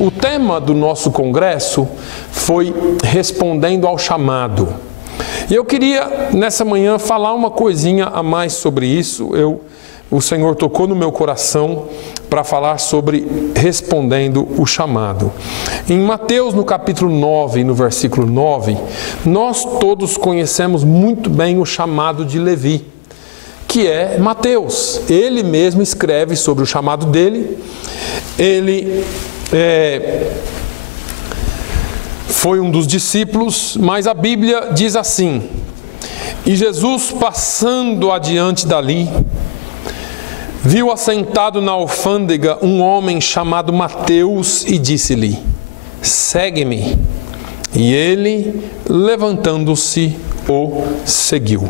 O tema do nosso congresso foi respondendo ao chamado. E eu queria, nessa manhã, falar uma coisinha a mais sobre isso. O Senhor tocou no meu coração para falar sobre respondendo o chamado. Em Mateus, no capítulo 9, no versículo 9, nós todos conhecemos muito bem o chamado de Levi, que é Mateus. Ele mesmo escreve sobre o chamado dele. Ele foi um dos discípulos, mas a Bíblia diz assim: e Jesus, passando adiante dali, viu assentado na alfândega um homem chamado Mateus e disse-lhe: segue-me. E ele, levantando-se, o seguiu.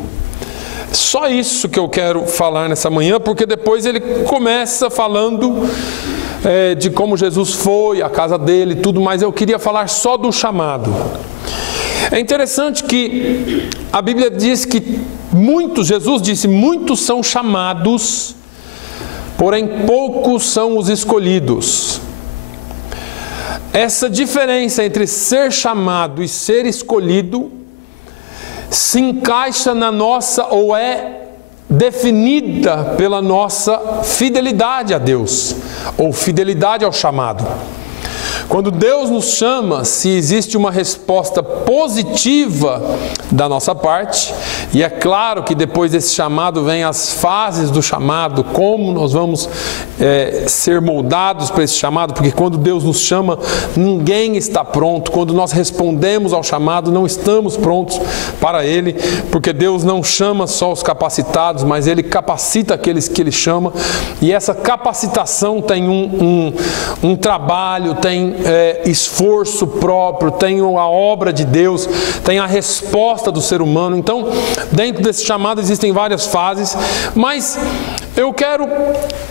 Só isso que eu quero falar nessa manhã, porque depois ele começa falando de como Jesus foi, a casa dele, tudo, mas eu queria falar só do chamado. É interessante que a Bíblia diz que Jesus disse, muitos são chamados, porém poucos são os escolhidos. Essa diferença entre ser chamado e ser escolhido se encaixa na nossa, ou é definida pela nossa fidelidade a Deus, ou fidelidade ao chamado. Quando Deus nos chama, se existe uma resposta positiva da nossa parte, e é claro que depois desse chamado vem as fases do chamado, como nós vamos ser moldados para esse chamado, porque quando Deus nos chama, ninguém está pronto. Quando nós respondemos ao chamado, não estamos prontos para Ele, porque Deus não chama só os capacitados, mas Ele capacita aqueles que Ele chama, e essa capacitação tem um trabalho, tem esforço próprio, tem a obra de Deus, tem a resposta do ser humano. Então, dentro desse chamado existem várias fases, mas eu quero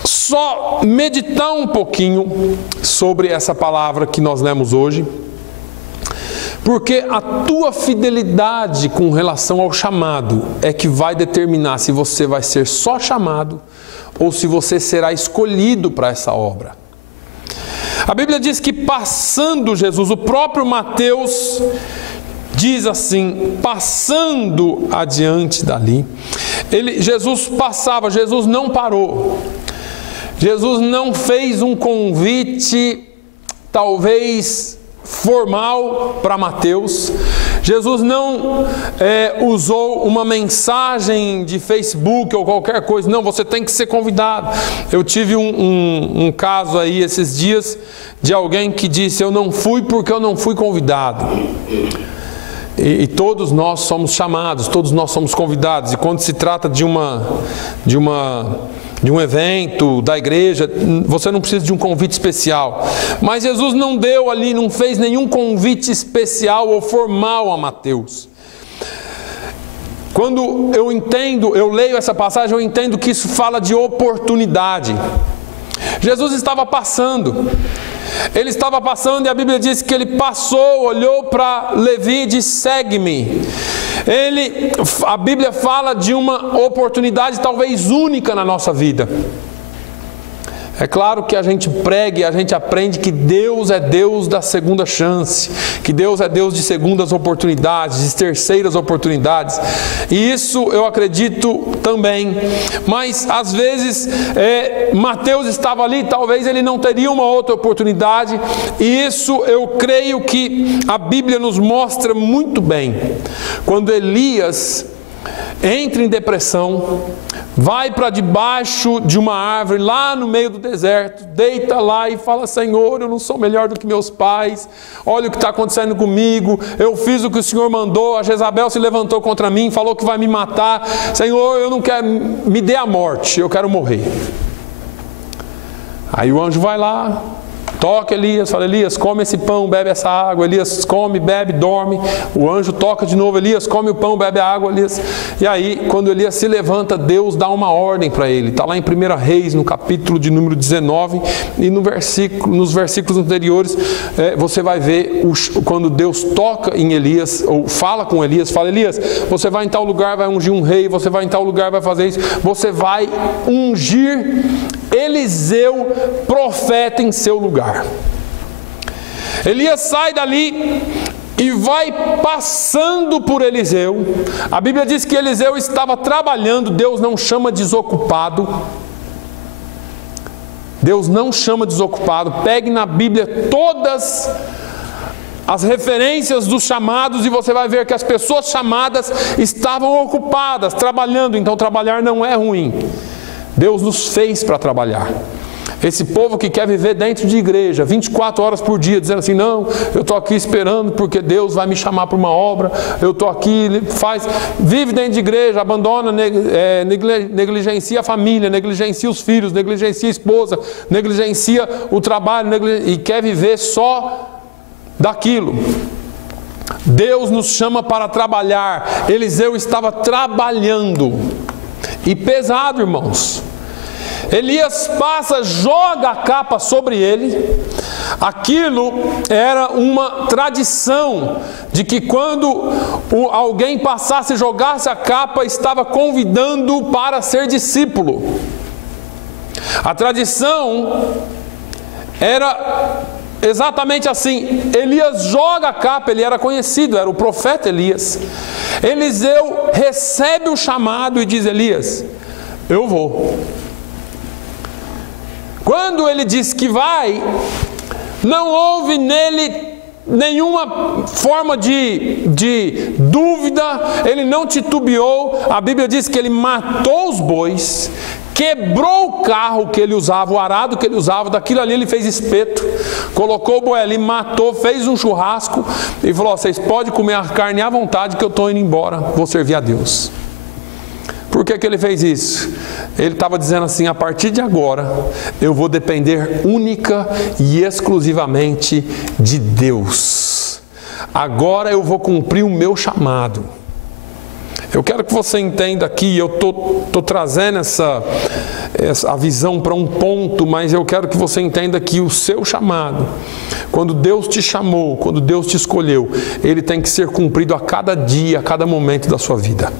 só meditar um pouquinho sobre essa palavra que nós lemos hoje, porque a tua fidelidade com relação ao chamado é que vai determinar se você vai ser só chamado ou se você será escolhido para essa obra. A Bíblia diz que passando Jesus, o próprio Mateus diz assim, passando adiante dali, Jesus passava, Jesus não parou, Jesus não fez um convite, talvez formal para Mateus, Jesus não usou uma mensagem de Facebook ou qualquer coisa, não, você tem que ser convidado. Eu tive um caso aí esses dias de alguém que disse, eu não fui porque eu não fui convidado. E todos nós somos chamados, todos nós somos convidados, e quando se trata de um evento da igreja, você não precisa de um convite especial. Mas Jesus não deu ali, não fez nenhum convite especial ou formal a Mateus. Quando eu leio essa passagem, eu entendo que isso fala de oportunidade. Jesus estava passando. Ele estava passando e a Bíblia diz que ele passou, olhou para Levi e disse, segue-me. A Bíblia fala de uma oportunidade talvez única na nossa vida. É claro que a gente prega e a gente aprende que Deus é Deus da segunda chance, que Deus é Deus de segundas oportunidades, de terceiras oportunidades, e isso eu acredito também. Mas às vezes Mateus estava ali, talvez ele não teria uma outra oportunidade, e isso eu creio que a Bíblia nos mostra muito bem. Quando Elias entra em depressão, vai para debaixo de uma árvore lá no meio do deserto, deita lá e fala, Senhor, eu não sou melhor do que meus pais, olha o que está acontecendo comigo, eu fiz o que o Senhor mandou, a Jezabel se levantou contra mim, falou que vai me matar, Senhor, eu não quero, me dê a morte, eu quero morrer. Aí o anjo vai lá, toca Elias, fala, Elias, come esse pão, bebe essa água. Elias come, bebe, dorme. O anjo toca de novo, Elias, come o pão, bebe a água, Elias. E aí, quando Elias se levanta, Deus dá uma ordem para ele. Está lá em 1 Reis, no capítulo de número 19, e nos versículos anteriores, você vai ver quando Deus toca em Elias, ou fala com Elias, fala, Elias, você vai em tal lugar, vai ungir um rei, você vai em tal lugar, vai fazer isso, você vai ungir Eliseu, profeta, em seu lugar. Elias sai dali e vai passando por Eliseu. A Bíblia diz que Eliseu estava trabalhando. Deus não chama desocupado. Deus não chama desocupado. Pegue na Bíblia todas as referências dos chamados e você vai ver que as pessoas chamadas estavam ocupadas, trabalhando. Então trabalhar não é ruim. Deus nos fez para trabalhar. Esse povo que quer viver dentro de igreja 24 horas por dia, dizendo assim, não, eu estou aqui esperando porque Deus vai me chamar para uma obra, eu estou aqui, vive dentro de igreja, abandona, negligencia a família, negligencia os filhos, negligencia a esposa, negligencia o trabalho, e quer viver só daquilo. Deus nos chama para trabalhar. Eliseu estava trabalhando, e pesado, irmãos. Elias passa, joga a capa sobre ele. Aquilo era uma tradição de que quando alguém passasse e jogasse a capa, estava convidando para ser discípulo. A tradição era exatamente assim. Elias joga a capa, ele era conhecido, era o profeta Elias. Eliseu recebe o chamado e diz, Elias, eu vou. Quando ele diz que vai, não houve nele nenhuma forma de dúvida, ele não titubeou. A Bíblia diz que ele matou os bois, quebrou o carro que ele usava, o arado que ele usava, daquilo ali ele fez espeto, colocou o boi ali, matou, fez um churrasco e falou, vocês podem comer a carne à vontade que eu estou indo embora, vou servir a Deus. Por que ele fez isso? Ele estava dizendo assim, a partir de agora, eu vou depender única e exclusivamente de Deus. Agora eu vou cumprir o meu chamado. Eu quero que você entenda aqui, eu estou trazendo essa visão para um ponto, mas eu quero que você entenda que o seu chamado, quando Deus te chamou, quando Deus te escolheu, ele tem que ser cumprido a cada dia, a cada momento da sua vida.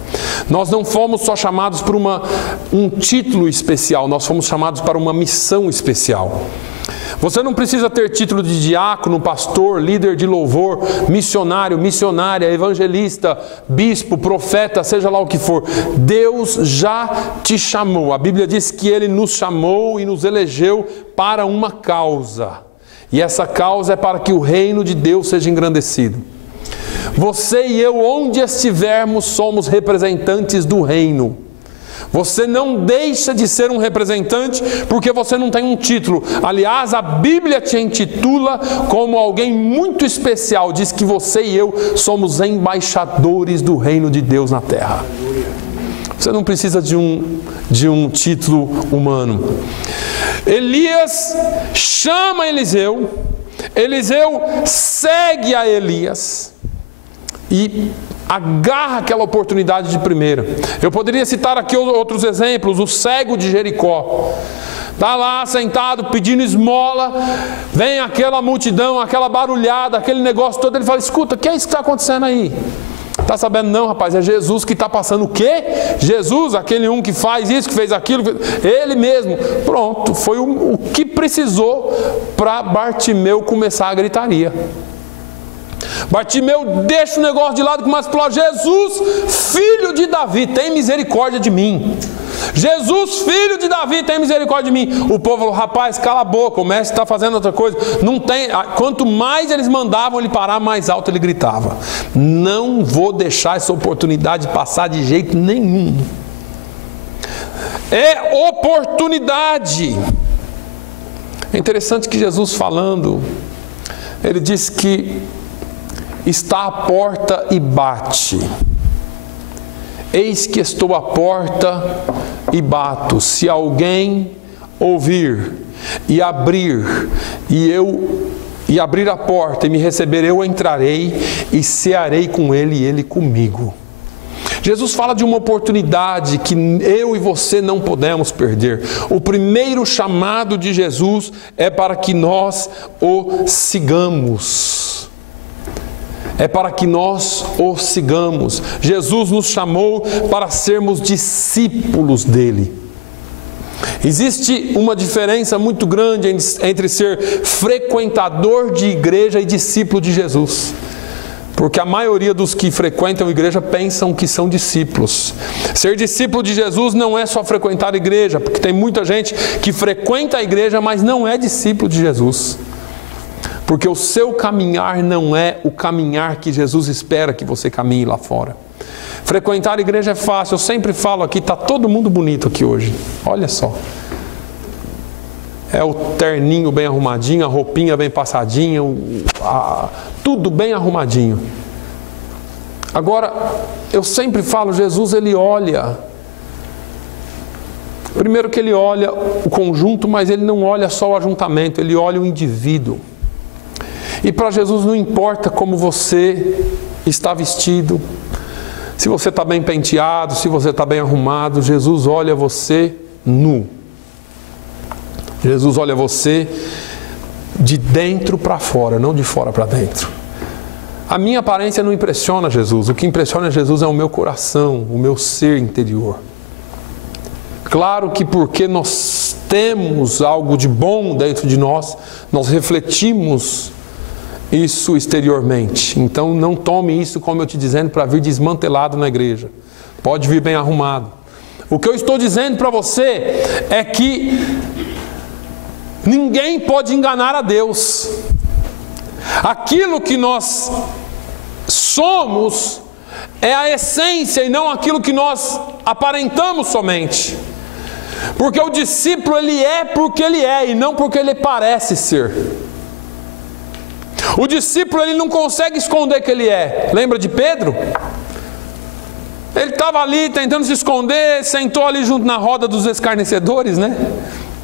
Nós não fomos só chamados por um título especial, nós fomos chamados para uma missão especial. Você não precisa ter título de diácono, pastor, líder de louvor, missionário, missionária, evangelista, bispo, profeta, seja lá o que for. Deus já te chamou. A Bíblia diz que Ele nos chamou e nos elegeu para uma causa. E essa causa é para que o reino de Deus seja engrandecido. Você e eu, onde estivermos, somos representantes do reino. Você não deixa de ser um representante porque você não tem um título. Aliás, a Bíblia te intitula como alguém muito especial. Diz que você e eu somos embaixadores do reino de Deus na terra. Você não precisa de um título humano. Elias chama Eliseu. Eliseu segue a Elias e agarra aquela oportunidade de primeira. Eu poderia citar aqui outros exemplos. O cego de Jericó está lá sentado pedindo esmola, vem aquela multidão, aquela barulhada, aquele negócio todo, ele fala, escuta, o que é isso que está acontecendo aí? Está sabendo? Não, rapaz, é Jesus que está passando. O quê? Jesus, aquele um que faz isso, que fez aquilo, ele mesmo. Pronto, foi o que precisou para Bartimeu começar a gritaria. Bartimeu deixa o negócio de lado e começa a falar, Jesus, filho de Davi, tem misericórdia de mim. Jesus, filho de Davi, tem misericórdia de mim. O povo falou, rapaz, cala a boca, o mestre está fazendo outra coisa. Não tem. Quanto mais eles mandavam ele parar, mais alto ele gritava. Não vou deixar essa oportunidade passar de jeito nenhum. É oportunidade. É interessante que Jesus falando, ele disse que está à porta e bate. Eis que estou à porta e bato. Se alguém ouvir e abrir, e abrir a porta e me receber, eu entrarei e cearei com ele e ele comigo. Jesus fala de uma oportunidade que eu e você não podemos perder. O primeiro chamado de Jesus é para que nós o sigamos. É para que nós o sigamos. Jesus nos chamou para sermos discípulos dele. Existe uma diferença muito grande entre ser frequentador de igreja e discípulo de Jesus. Porque a maioria dos que frequentam a igreja pensam que são discípulos. Ser discípulo de Jesus não é só frequentar a igreja, porque tem muita gente que frequenta a igreja, mas não é discípulo de Jesus. Porque o seu caminhar não é o caminhar que Jesus espera que você caminhe lá fora. Frequentar a igreja é fácil, eu sempre falo aqui, está todo mundo bonito aqui hoje. Olha só. É o terninho bem arrumadinho, a roupinha bem passadinha, tudo bem arrumadinho. Agora, eu sempre falo, Jesus ele olha. Primeiro que ele olha o conjunto, mas ele não olha só o ajuntamento, ele olha o indivíduo. E para Jesus não importa como você está vestido, se você está bem penteado, se você está bem arrumado, Jesus olha você nu. Jesus olha você de dentro para fora, não de fora para dentro. A minha aparência não impressiona Jesus, o que impressiona Jesus é o meu coração, o meu ser interior. Claro que porque nós temos algo de bom dentro de nós, nós refletimos isso exteriormente. Então não tome isso, como eu te dizendo, para vir desmantelado na igreja. Pode vir bem arrumado. O que eu estou dizendo para você é que ninguém pode enganar a Deus. Aquilo que nós somos é a essência e não aquilo que nós aparentamos somente. Porque o discípulo ele é porque ele é e não porque ele parece ser. O discípulo ele não consegue esconder que ele é. Lembra de Pedro? Ele estava ali tentando se esconder, sentou ali junto na roda dos escarnecedores, né?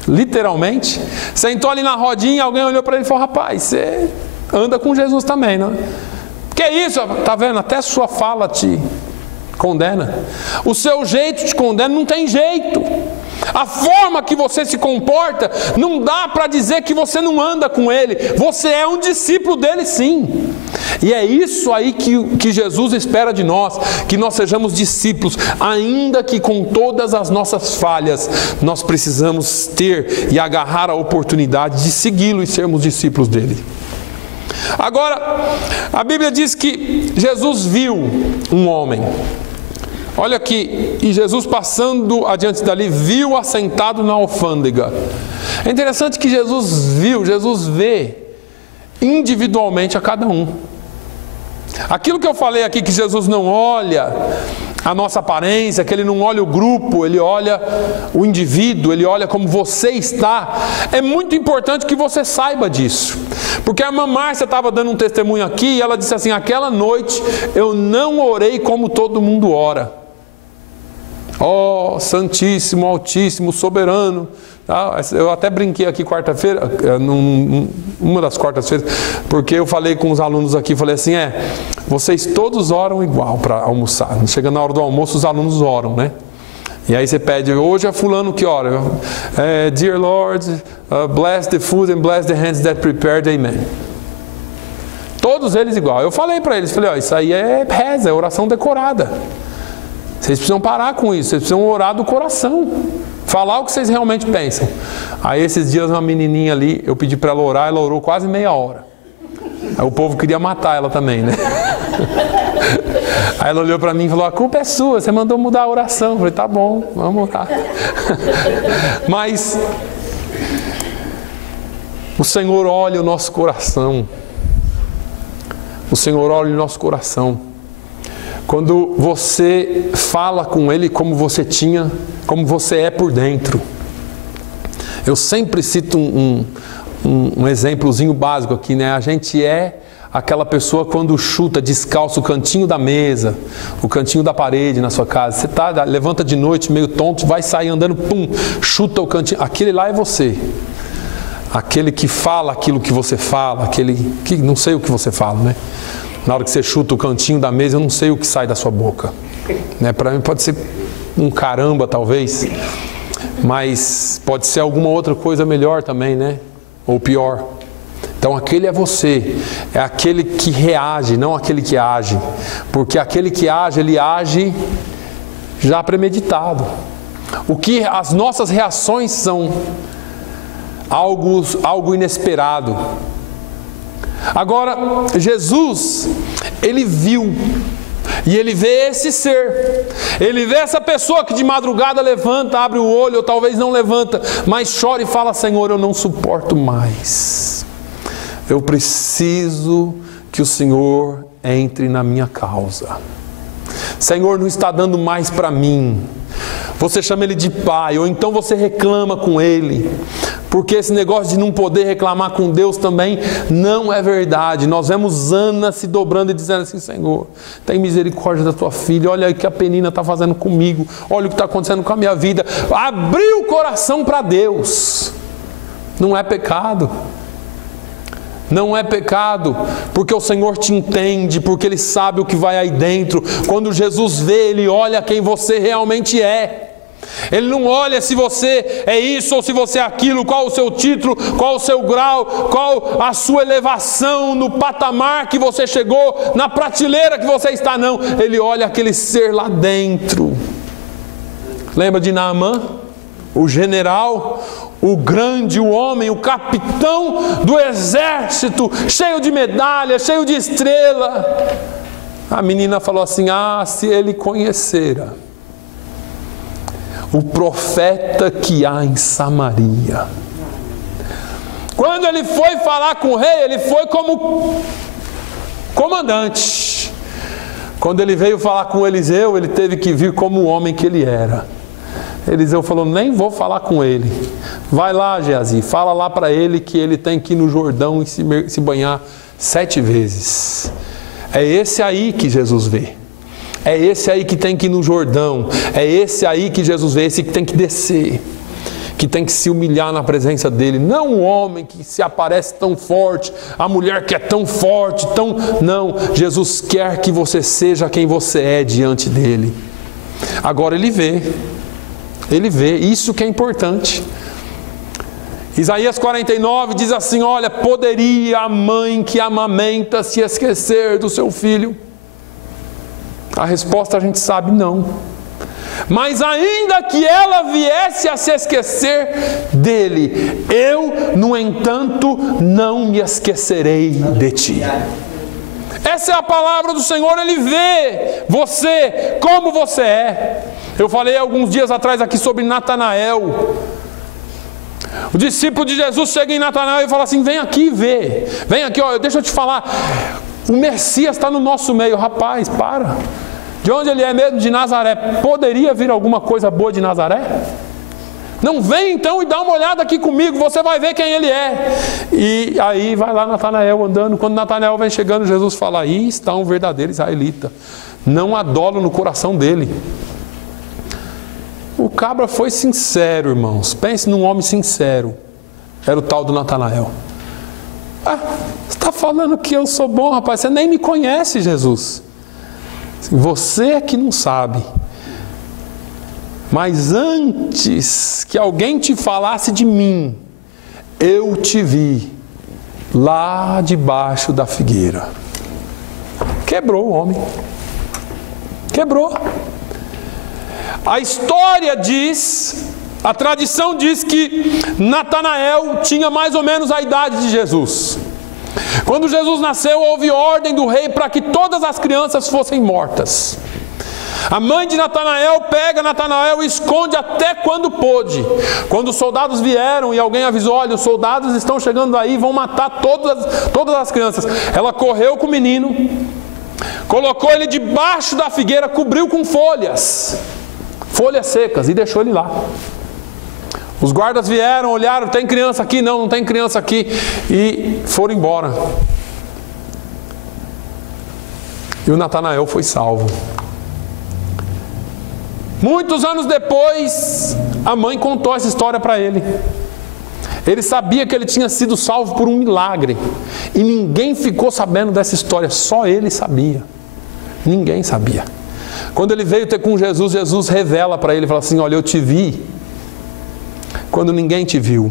Literalmente. Sentou ali na rodinha, alguém olhou para ele e falou: rapaz, você anda com Jesus também, não? Que isso? Tá vendo? Até sua fala te condena. O seu jeito te condena, não tem jeito. A forma que você se comporta, não dá para dizer que você não anda com Ele. Você é um discípulo dele sim. E é isso aí que Jesus espera de nós, que nós sejamos discípulos, ainda que com todas as nossas falhas, nós precisamos ter e agarrar a oportunidade de segui-lo e sermos discípulos dele. Agora, a Bíblia diz que Jesus viu um homem. Olha aqui, e Jesus passando adiante dali, viu assentado na alfândega. É interessante que Jesus vê individualmente a cada um. Aquilo que eu falei aqui, que Jesus não olha a nossa aparência, que Ele não olha o grupo, Ele olha o indivíduo, Ele olha como você está. É muito importante que você saiba disso. Porque a irmã Márcia estava dando um testemunho aqui e ela disse assim: aquela noite eu não orei como todo mundo ora. Ó, Santíssimo, Altíssimo, Soberano. Eu até brinquei aqui quarta-feira, uma das quartas-feiras, porque eu falei com os alunos aqui, falei assim: vocês todos oram igual para almoçar. Chega na hora do almoço, os alunos oram, né? E aí você pede, hoje é fulano que ora. Dear Lord, bless the food and bless the hands that prepared, amen. Todos eles igual. Eu falei para eles, falei: isso aí é reza, é oração decorada. Vocês precisam parar com isso, vocês precisam orar do coração. Falar o que vocês realmente pensam. Aí esses dias uma menininha ali, eu pedi para ela orar, ela orou quase meia hora. Aí o povo queria matar ela também, né? Aí ela olhou para mim e falou: a culpa é sua, você mandou mudar a oração. Eu falei: tá bom, vamos orar. Mas o Senhor olha o nosso coração. O Senhor olha o nosso coração. Quando você fala com Ele como você é por dentro. Eu sempre cito um exemplozinho básico aqui, né? A gente é aquela pessoa quando chuta descalço o cantinho da mesa, o cantinho da parede na sua casa. Você levanta de noite meio tonto, vai sair andando, pum, chuta o cantinho. Aquele lá é você. Aquele que fala aquilo que você fala, aquele que não sei o que você fala, né? Na hora que você chuta o cantinho da mesa, eu não sei o que sai da sua boca. Né? Para mim pode ser um caramba, talvez. Mas pode ser alguma outra coisa melhor também, né? Ou pior. Então aquele é você. É aquele que reage, não aquele que age. Porque aquele que age, ele age já premeditado. o que as nossas reações são algo inesperado. Agora, Jesus, ele viu, e ele vê esse ser, ele vê essa pessoa que de madrugada levanta, abre o olho, ou talvez não levanta, mas chora e fala: Senhor, eu não suporto mais, eu preciso que o Senhor entre na minha causa. Senhor, não está dando mais para mim. Você chama ele de pai, ou então você reclama com ele, porque esse negócio de não poder reclamar com Deus também não é verdade. Nós vemos Ana se dobrando e dizendo assim: Senhor, tem misericórdia da tua filha, olha o que a Penina está fazendo comigo, olha o que está acontecendo com a minha vida. Abriu o coração para Deus. Não é pecado. Não é pecado, porque o Senhor te entende, porque Ele sabe o que vai aí dentro. Quando Jesus vê, Ele olha quem você realmente é. Ele não olha se você é isso ou se você é aquilo, qual o seu título, qual o seu grau, qual a sua elevação no patamar que você chegou, na prateleira que você está, não. Ele olha aquele ser lá dentro. Lembra de Naamã? O general, o grande, o homem, o capitão do exército, cheio de medalha, cheio de estrela. A menina falou assim: ah, se ele conhecera o profeta que há em Samaria. Quando ele foi falar com o rei, ele foi como comandante. Quando ele veio falar com Eliseu, ele teve que vir como o homem que ele era. Eliseu falou: nem vou falar com ele. Vai lá, Geazi, fala lá para ele que ele tem que ir no Jordão e se banhar 7 vezes. É esse aí que Jesus vê. É esse aí que tem que ir no Jordão. É esse aí que Jesus vê, esse que tem que descer, que tem que se humilhar na presença dele. Não o homem que se aparece tão forte, a mulher que é tão forte, tão... Não, Jesus quer que você seja quem você é diante dele. Agora ele vê, isso que é importante. Isaías 49 diz assim: olha, poderia a mãe que amamenta se esquecer do seu filho? A resposta a gente sabe: não. Mas ainda que ela viesse a se esquecer dele, eu, no entanto, não me esquecerei de ti. Essa é a palavra do Senhor. Ele vê você como você é. Eu falei alguns dias atrás aqui sobre Natanael. O discípulo de Jesus chega em Natanael e fala assim: vem aqui ver, vem aqui, ó, deixa eu te falar, o Messias está no nosso meio. Rapaz, para. De onde ele é mesmo? De Nazaré. Poderia vir alguma coisa boa de Nazaré? Não, vem então e dá uma olhada aqui comigo, você vai ver quem ele é. E aí vai lá Natanael andando. Quando Natanael vem chegando, Jesus fala: aí está um verdadeiro israelita, não há dolo no coração dele. O cabra foi sincero, irmãos. Pense num homem sincero. Era o tal do Natanael. Ah, você está falando que eu sou bom, rapaz? Você nem me conhece, Jesus. Você é que não sabe. Mas antes que alguém te falasse de mim, eu te vi lá debaixo da figueira. Quebrou o homem. Quebrou. A história diz, a tradição diz que Natanael tinha mais ou menos a idade de Jesus. Quando Jesus nasceu, houve ordem do rei para que todas as crianças fossem mortas. A mãe de Natanael pega Natanael e esconde até quando pôde. Quando os soldados vieram e alguém avisou: olha, os soldados estão chegando aí, vão matar todas as crianças. Ela correu com o menino, colocou ele debaixo da figueira, cobriu com folhas secas e deixou ele lá. Os guardas vieram, olharam: tem criança aqui? Não, não tem criança aqui. E foram embora. E o Natanael foi salvo. Muitos anos depois, a mãe contou essa história para ele. Ele sabia que ele tinha sido salvo por um milagre. E ninguém ficou sabendo dessa história, só ele sabia. Ninguém sabia. Quando ele veio ter com Jesus, Jesus revela para ele, fala assim: olha, eu te vi quando ninguém te viu.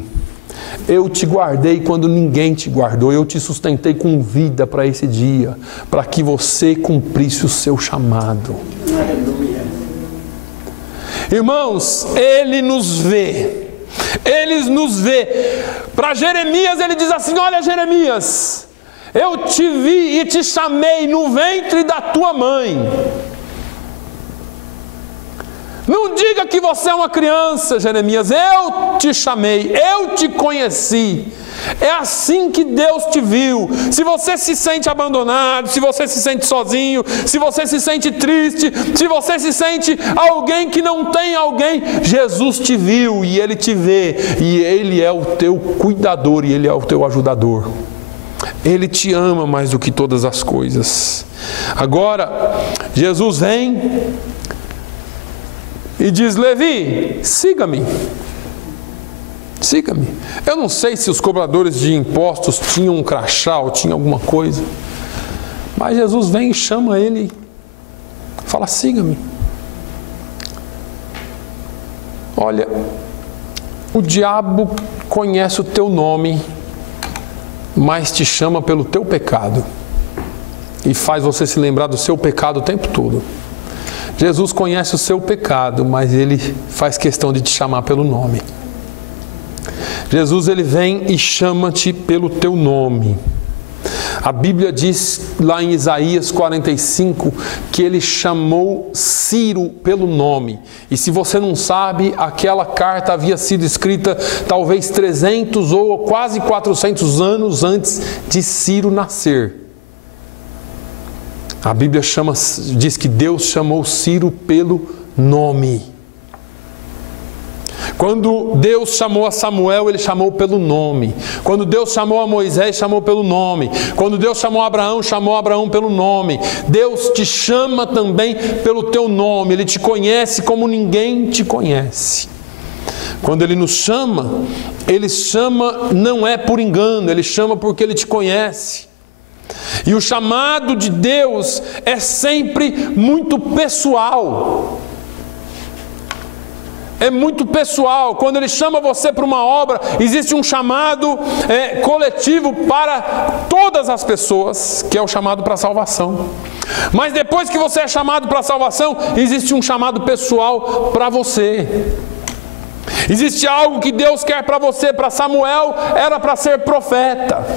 Eu te guardei quando ninguém te guardou. Eu te sustentei com vida para esse dia, para que você cumprisse o seu chamado. Irmãos, Ele nos vê. Ele nos vê. Para Jeremias ele diz assim: olha, Jeremias, eu te vi e te chamei no ventre da tua mãe. Não diga que você é uma criança, Jeremias. Eu te chamei, eu te conheci. É assim que Deus te viu. Se você se sente abandonado, se você se sente sozinho, se você se sente triste, se você se sente alguém que não tem alguém, Jesus te viu e Ele te vê. E Ele é o teu cuidador e Ele é o teu ajudador. Ele te ama mais do que todas as coisas. Agora, Jesus vem e diz: Levi, siga-me. Siga-me. Eu não sei se os cobradores de impostos tinham um crachá ou tinham alguma coisa, mas Jesus vem e chama ele, fala: siga-me. Olha, o diabo conhece o teu nome, mas te chama pelo teu pecado e faz você se lembrar do seu pecado o tempo todo. Jesus conhece o seu pecado, mas Ele faz questão de te chamar pelo nome. Jesus, Ele vem e chama-te pelo teu nome. A Bíblia diz lá em Isaías 45 que Ele chamou Ciro pelo nome. E se você não sabe, aquela carta havia sido escrita talvez 300 ou quase 400 anos antes de Ciro nascer. A Bíblia diz que Deus chamou Ciro pelo nome. Quando Deus chamou a Samuel, Ele chamou pelo nome. Quando Deus chamou a Moisés, chamou pelo nome. Quando Deus chamou a Abraão, chamou a Abraão pelo nome. Deus te chama também pelo teu nome. Ele te conhece como ninguém te conhece. Quando Ele nos chama, Ele chama não é por engano, Ele chama porque Ele te conhece. E o chamado de Deus é sempre muito pessoal. É muito pessoal. Quando Ele chama você para uma obra, existe um chamado coletivo para todas as pessoas, que é o chamado para a salvação. Mas depois que você é chamado para a salvação, existe um chamado pessoal para você. Existe algo que Deus quer para você. Para Samuel era para ser profeta.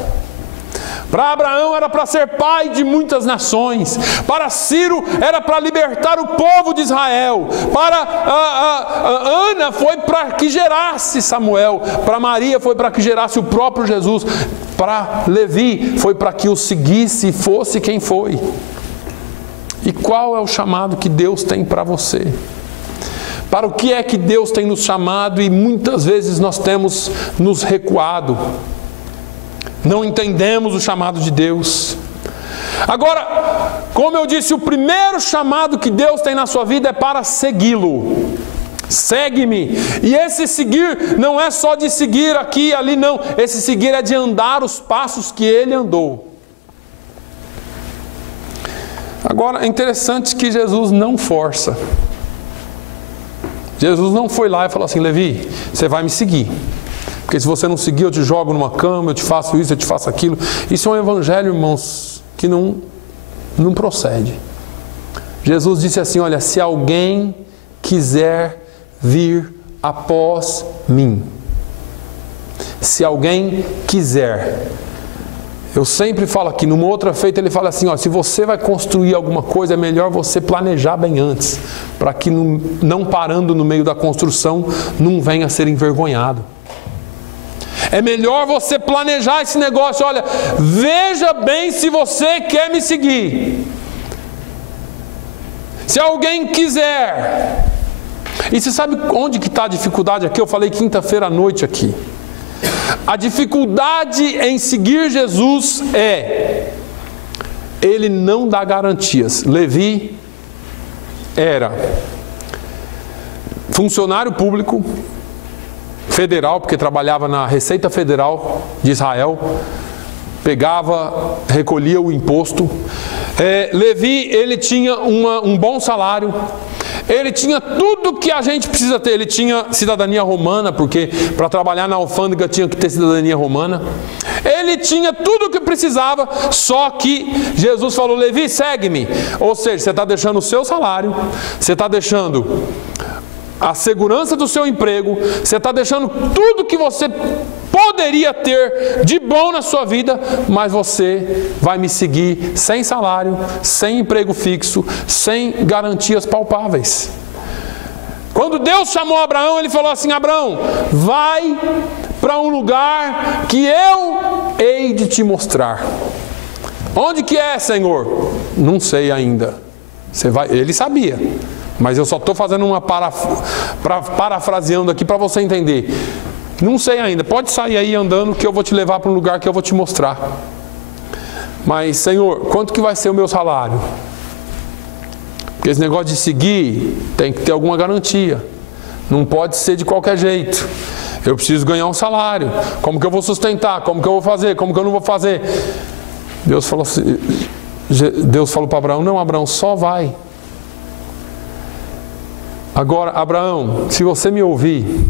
Para Abraão era para ser pai de muitas nações. Para Ciro era para libertar o povo de Israel. Para Ana foi para que gerasse Samuel. Para Maria foi para que gerasse o próprio Jesus. Para Levi foi para que o seguisse e fosse quem foi. E qual é o chamado que Deus tem para você? Para o que é que Deus tem nos chamado e muitas vezes nós temos nos recuado? Não entendemos o chamado de Deus. Agora, como eu disse, o primeiro chamado que Deus tem na sua vida é para segui-lo. Segue-me. E esse seguir não é só de seguir aqui e ali, não. Esse seguir é de andar os passos que Ele andou. Agora, é interessante que Jesus não força. Jesus não foi lá e falou assim: Levi, você vai me seguir. Porque se você não seguir, eu te jogo numa cama, eu te faço isso, eu te faço aquilo. Isso é um evangelho, irmãos, que não procede. Jesus disse assim: olha, se alguém quiser vir após mim. Se alguém quiser. Eu sempre falo aqui, numa outra feita ele fala assim: ó, se você vai construir alguma coisa, é melhor você planejar bem antes, para que não parando no meio da construção, não venha a ser envergonhado. É melhor você planejar esse negócio. Olha, veja bem se você quer me seguir. Se alguém quiser. E você sabe onde que está a dificuldade aqui? Eu falei quinta-feira à noite aqui. A dificuldade em seguir Jesus é: Ele não dá garantias. Levi era funcionário público federal, porque trabalhava na Receita Federal de Israel, recolhia o imposto. Levi, ele tinha um bom salário, ele tinha tudo que a gente precisa ter. Ele tinha cidadania romana, porque para trabalhar na alfândega tinha que ter cidadania romana. Ele tinha tudo o que precisava, só que Jesus falou: Levi, segue-me. Ou seja, você está deixando o seu salário, você está deixando a segurança do seu emprego, você está deixando tudo que você poderia ter de bom na sua vida, mas você vai me seguir sem salário, sem emprego fixo, sem garantias palpáveis. Quando Deus chamou Abraão, Ele falou assim: Abraão, vai para um lugar que eu hei de te mostrar. Onde que é, Senhor? Não sei ainda. Ele sabia, mas eu só estou fazendo uma parafraseando aqui para você entender. Não sei ainda, pode sair aí andando que eu vou te levar para um lugar que eu vou te mostrar. Mas, Senhor, quanto que vai ser o meu salário? Porque esse negócio de seguir tem que ter alguma garantia. Não pode ser de qualquer jeito. Eu preciso ganhar um salário. Como que eu vou sustentar? Como que eu vou fazer? Como que eu não vou fazer? Deus falou para Abraão: não, Abraão, só vai. Agora, Abraão, se você me ouvir,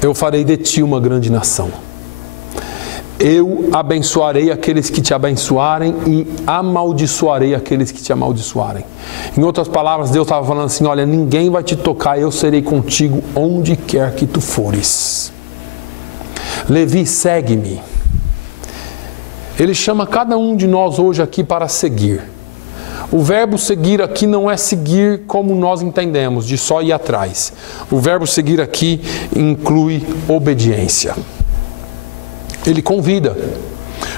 eu farei de ti uma grande nação. Eu abençoarei aqueles que te abençoarem e amaldiçoarei aqueles que te amaldiçoarem. Em outras palavras, Deus estava falando assim: olha, ninguém vai te tocar, eu serei contigo onde quer que tu fores. Levi, segue-me. Ele chama cada um de nós hoje aqui para seguir. O verbo seguir aqui não é seguir como nós entendemos, de só ir atrás. O verbo seguir aqui inclui obediência. Ele convida.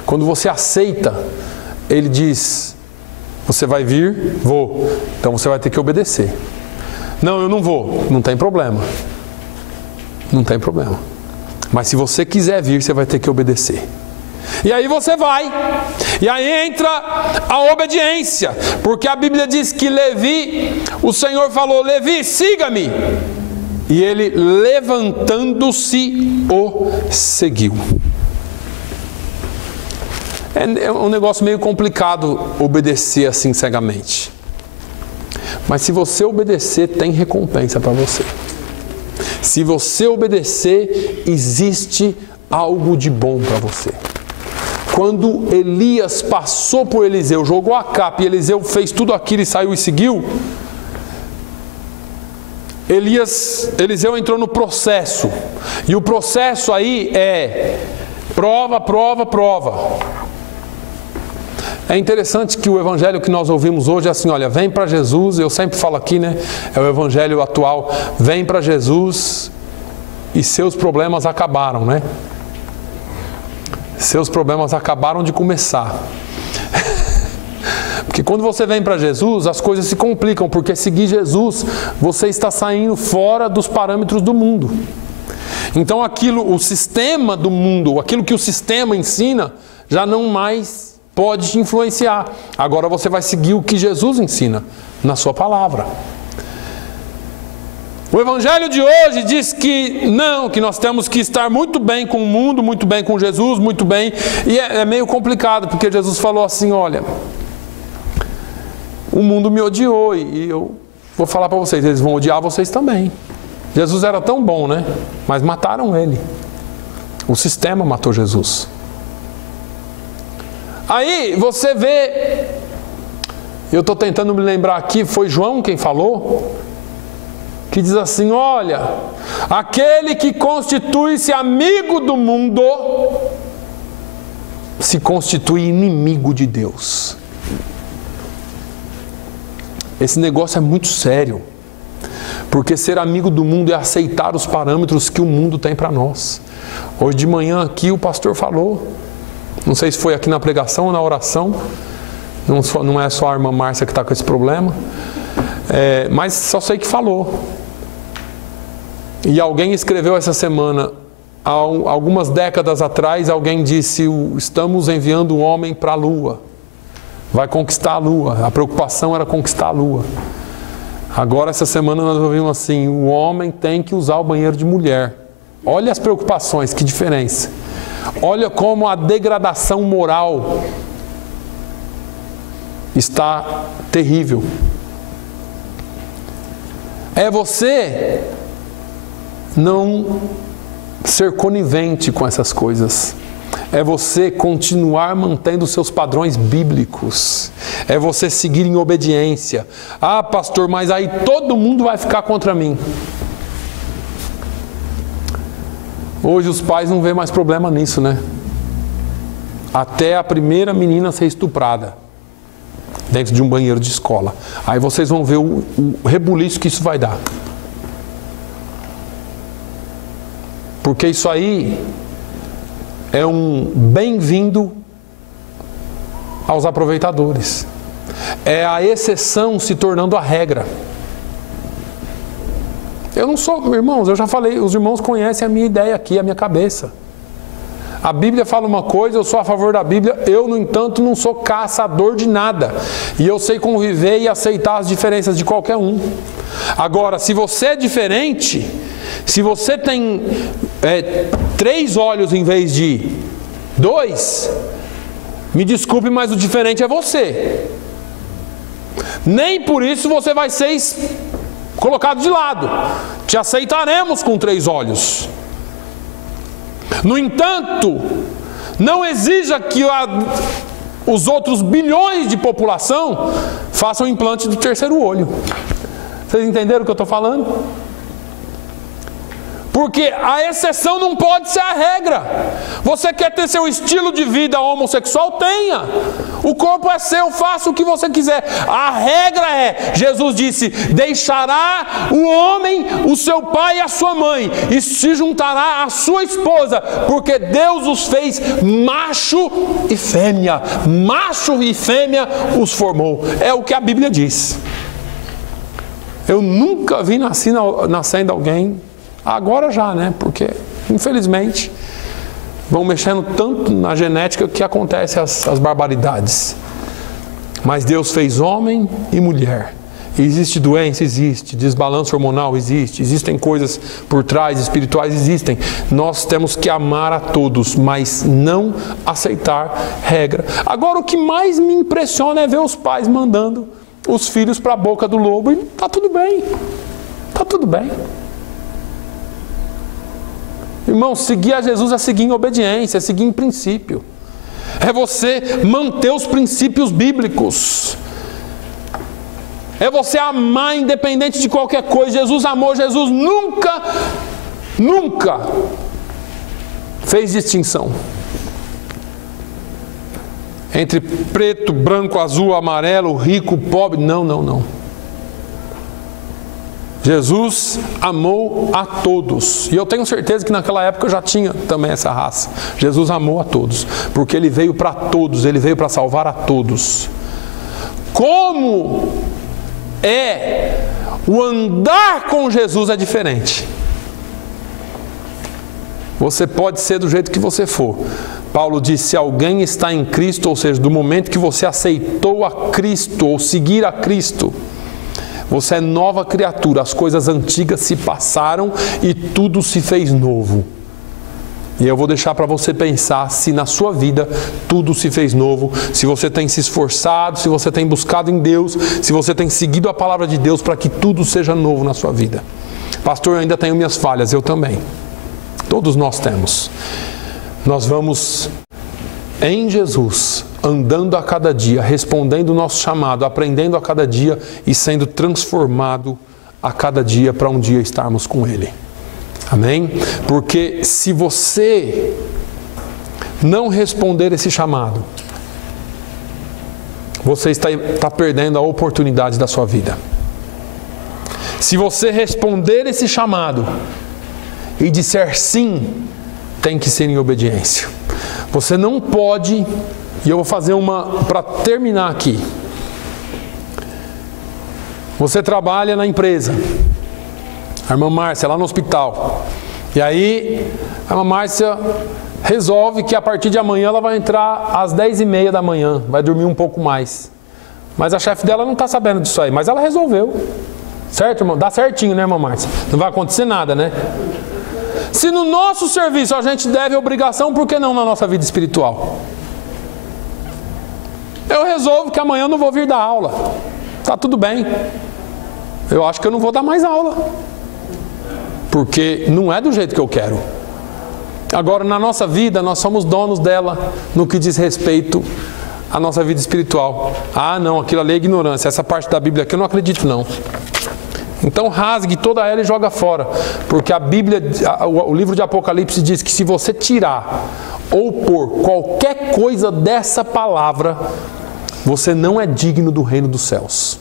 Quando você aceita, ele diz: você vai vir? Vou. Então você vai ter que obedecer. Não, eu não vou. Não tem problema. Não tem problema. Mas se você quiser vir, você vai ter que obedecer. E aí você vai. E aí entra a obediência. Porque a Bíblia diz que Levi, o Senhor falou: Levi, siga-me. E ele, levantando-se, o seguiu. É um negócio meio complicado obedecer assim cegamente. Mas se você obedecer, tem recompensa para você. Se você obedecer, existe algo de bom para você. Quando Elias passou por Eliseu, jogou a capa e Eliseu fez tudo aquilo e saiu e seguiu, Eliseu entrou no processo. E o processo aí é prova, prova, prova. É interessante que o evangelho que nós ouvimos hoje é assim: olha, vem para Jesus. Eu sempre falo aqui, né? É o evangelho atual. Vem para Jesus e seus problemas acabaram, né? Seus problemas acabaram de começar. Porque quando você vem para Jesus, as coisas se complicam, porque seguir Jesus, você está saindo fora dos parâmetros do mundo. Então o sistema do mundo, aquilo que o sistema ensina, já não mais pode te influenciar. Agora você vai seguir o que Jesus ensina na sua palavra. O evangelho de hoje diz que não, que nós temos que estar muito bem com o mundo, muito bem com Jesus, muito bem. E é meio complicado, porque Jesus falou assim: olha, o mundo me odiou e eu vou falar para vocês, eles vão odiar vocês também. Jesus era tão bom, né? Mas mataram ele. O sistema matou Jesus. Aí você vê, eu estou tentando me lembrar aqui, foi João quem falou, que diz assim: olha, aquele que constitui-se amigo do mundo, se constitui inimigo de Deus. Esse negócio é muito sério, porque ser amigo do mundo é aceitar os parâmetros que o mundo tem para nós. Hoje de manhã aqui o pastor falou, não sei se foi aqui na pregação ou na oração, não é só a irmã Márcia que está com esse problema, mas só sei que falou. E alguém escreveu essa semana, há algumas décadas atrás, alguém disse: estamos enviando um homem para a Lua, vai conquistar a Lua. A preocupação era conquistar a Lua. Agora essa semana nós ouvimos assim: o homem tem que usar o banheiro de mulher. Olha as preocupações, que diferença. Olha como a degradação moral está terrível. É você não ser conivente com essas coisas. é você continuar mantendo seus padrões bíblicos. É você seguir em obediência. Ah, pastor, mas aí todo mundo vai ficar contra mim. Hoje os pais não vêem mais problema nisso, né? Até a primeira menina ser estuprada dentro de um banheiro de escola. Aí vocês vão ver o rebuliço que isso vai dar. Porque isso aí é um bem-vindo aos aproveitadores. É a exceção se tornando a regra. Eu não sou, irmãos, eu já falei, os irmãos conhecem a minha ideia aqui, a minha cabeça. A Bíblia fala uma coisa, eu sou a favor da Bíblia, eu, no entanto, não sou caçador de nada. E eu sei conviver e aceitar as diferenças de qualquer um. Agora, se você é diferente, se você tem 3 olhos em vez de 2, me desculpe, mas o diferente é você. Nem por isso você vai ser colocado de lado. Te aceitaremos com 3 olhos. No entanto, não exija que os outros bilhões de população façam o implante do 3º olho. Vocês entenderam o que eu estou falando? Porque a exceção não pode ser a regra. Você quer ter seu estilo de vida homossexual? Tenha. O corpo é seu, faça o que você quiser. A regra é, Jesus disse, deixará o homem, o seu pai e a sua mãe, e se juntará à sua esposa, porque Deus os fez macho e fêmea. Macho e fêmea os formou. É o que a Bíblia diz. Eu nunca vi nascendo alguém. Agora já, né? Porque, infelizmente, vão mexendo tanto na genética que acontecem as barbaridades. Mas Deus fez homem e mulher. Existe doença? Existe. Desbalanço hormonal? Existe. Existem coisas por trás, espirituais? Existem. Nós temos que amar a todos, mas não aceitar regra. Agora, o que mais me impressiona é ver os pais mandando os filhos para a boca do lobo e tá tudo bem. Tá tudo bem. Irmão, seguir a Jesus é seguir em obediência, é seguir em princípio. É você manter os princípios bíblicos. É você amar independente de qualquer coisa. Jesus amou, Jesus nunca fez distinção entre preto, branco, azul, amarelo, rico, pobre. Não. Jesus amou a todos. E eu tenho certeza que naquela época já tinha também essa raça. Jesus amou a todos, porque Ele veio para todos, Ele veio para salvar a todos. Como o andar com Jesus é diferente. Você pode ser do jeito que você for. Paulo diz, se alguém está em Cristo, ou seja, do momento que você aceitou a Cristo, ou seguir a Cristo, você é nova criatura, as coisas antigas se passaram e tudo se fez novo. E eu vou deixar para você pensar se na sua vida tudo se fez novo, se você tem se esforçado, se você tem buscado em Deus, se você tem seguido a palavra de Deus para que tudo seja novo na sua vida. Pastor, eu ainda tenho minhas falhas, eu também. Todos nós temos. Nós vamos em Jesus, andando a cada dia, respondendo o nosso chamado, aprendendo a cada dia e sendo transformado a cada dia para um dia estarmos com Ele. Amém? Porque se você não responder esse chamado, você está perdendo a oportunidade da sua vida. Se você responder esse chamado e disser sim, tem que ser em obediência. Você não pode, e eu vou fazer uma para terminar aqui. Você trabalha na empresa, a irmã Márcia lá no hospital, e aí a irmã Márcia resolve que a partir de amanhã ela vai entrar às 10h30 da manhã, vai dormir um pouco mais. Mas a chefe dela não está sabendo disso aí, mas ela resolveu. Certo, irmão? Dá certinho, né, irmã Márcia? Não vai acontecer nada, né? Se no nosso serviço a gente deve obrigação, por que não na nossa vida espiritual? Eu resolvo que amanhã eu não vou vir dar aula. Tá tudo bem. Eu acho que eu não vou dar mais aula. Porque não é do jeito que eu quero. Agora, na nossa vida, nós somos donos dela no que diz respeito à nossa vida espiritual. Ah, não, aquilo ali é ignorância. Essa parte da Bíblia aqui eu não acredito, não. Então rasgue toda ela e joga fora. Porque a Bíblia, o livro de Apocalipse diz que se você tirar ou pôr qualquer coisa dessa palavra, você não é digno do reino dos céus.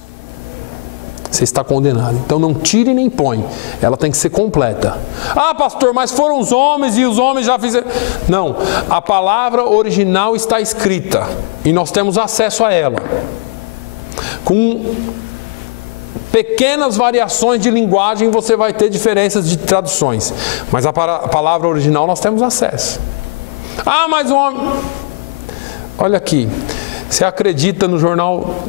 Você está condenado. Então não tire nem põe. Ela tem que ser completa. Ah, pastor, mas foram os homens e os homens já fizeram. Não, a palavra original está escrita e nós temos acesso a ela. Com pequenas variações de linguagem você vai ter diferenças de traduções. Mas a palavra original nós temos acesso. Ah, mas o homem... Olha aqui. Você acredita no jornal,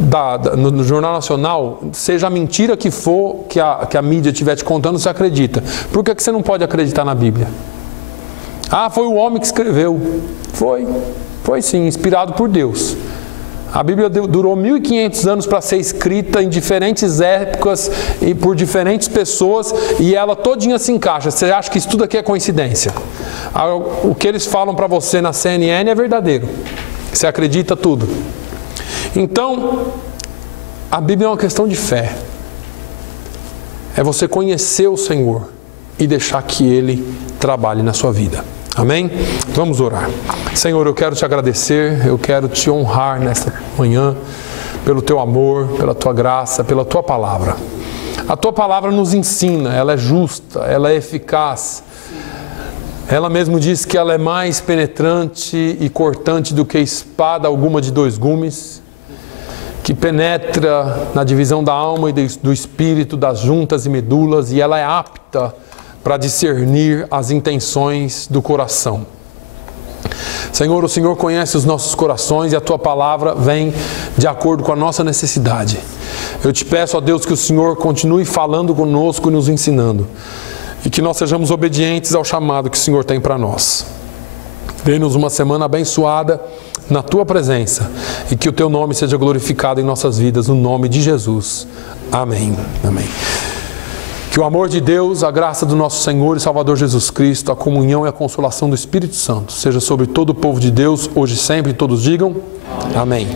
no jornal Nacional, seja a mentira que for, que a mídia estiver te contando, você acredita. Por que você não pode acreditar na Bíblia? Ah, foi o homem que escreveu. Foi sim, inspirado por Deus. A Bíblia durou 1500 anos para ser escrita em diferentes épocas e por diferentes pessoas, e ela todinha se encaixa. Você acha que isso tudo aqui é coincidência? O que eles falam para você na CNN é verdadeiro. Você acredita tudo. Então, a Bíblia é uma questão de fé. É você conhecer o Senhor e deixar que Ele trabalhe na sua vida. Amém? Vamos orar. Senhor, eu quero te agradecer, eu quero te honrar nesta manhã pelo teu amor, pela tua graça, pela tua palavra. A tua palavra nos ensina, ela é justa, ela é eficaz. Ela mesmo diz que ela é mais penetrante e cortante do que espada alguma de 2 gumes, que penetra na divisão da alma e do espírito, das juntas e medulas, e ela é apta para discernir as intenções do coração. Senhor, o Senhor conhece os nossos corações e a Tua palavra vem de acordo com a nossa necessidade. Eu te peço, ó Deus, que o Senhor continue falando conosco e nos ensinando. E que nós sejamos obedientes ao chamado que o Senhor tem para nós. Dê-nos uma semana abençoada na Tua presença. E que o Teu nome seja glorificado em nossas vidas, no nome de Jesus. Amém. Amém. Que o amor de Deus, a graça do nosso Senhor e Salvador Jesus Cristo, a comunhão e a consolação do Espírito Santo seja sobre todo o povo de Deus, hoje e sempre, e todos digam amém.